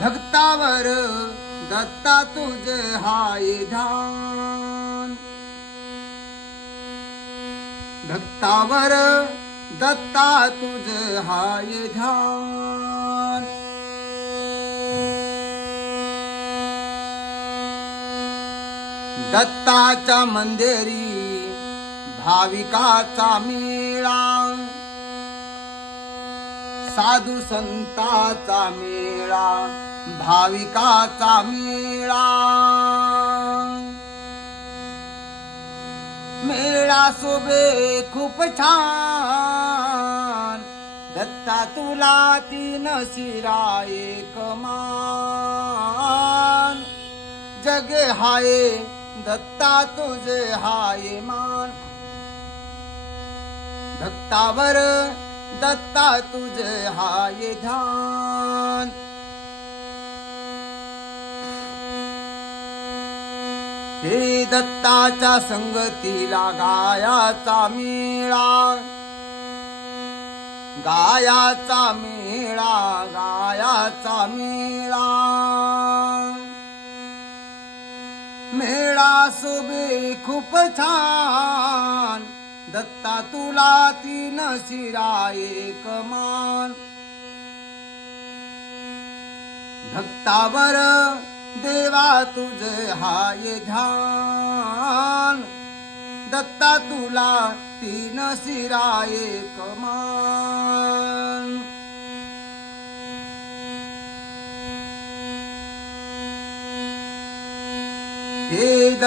भक्तावर दत्ता तुझ हाय ध्यान, भक्तावर दत्ता तुझ हाय ध्यान. दत्ताच्या मंदिरी भाविकाचा मेळा, साधू संताचा मेळा, भाविकाचा मेळा. मेळा शोभे खूप छान, दत्ता तुला तीन शिरा एक मान. जगे हाय दत्ता तुझे हाय मान, भक्तावर दत्ता तुझे हाय ध्यान. हे दत्ताच्या संगतीला गायाचा मेळा, गायाचा मेळा, गायाचा मेळा. मेळा शोभे खूप छान, दत्ता तुला तीन शिरा एक मान. भक्तावर देवा तुझे हाय ध्यान, दत्ता तुला तीन शिरा एक मान. हे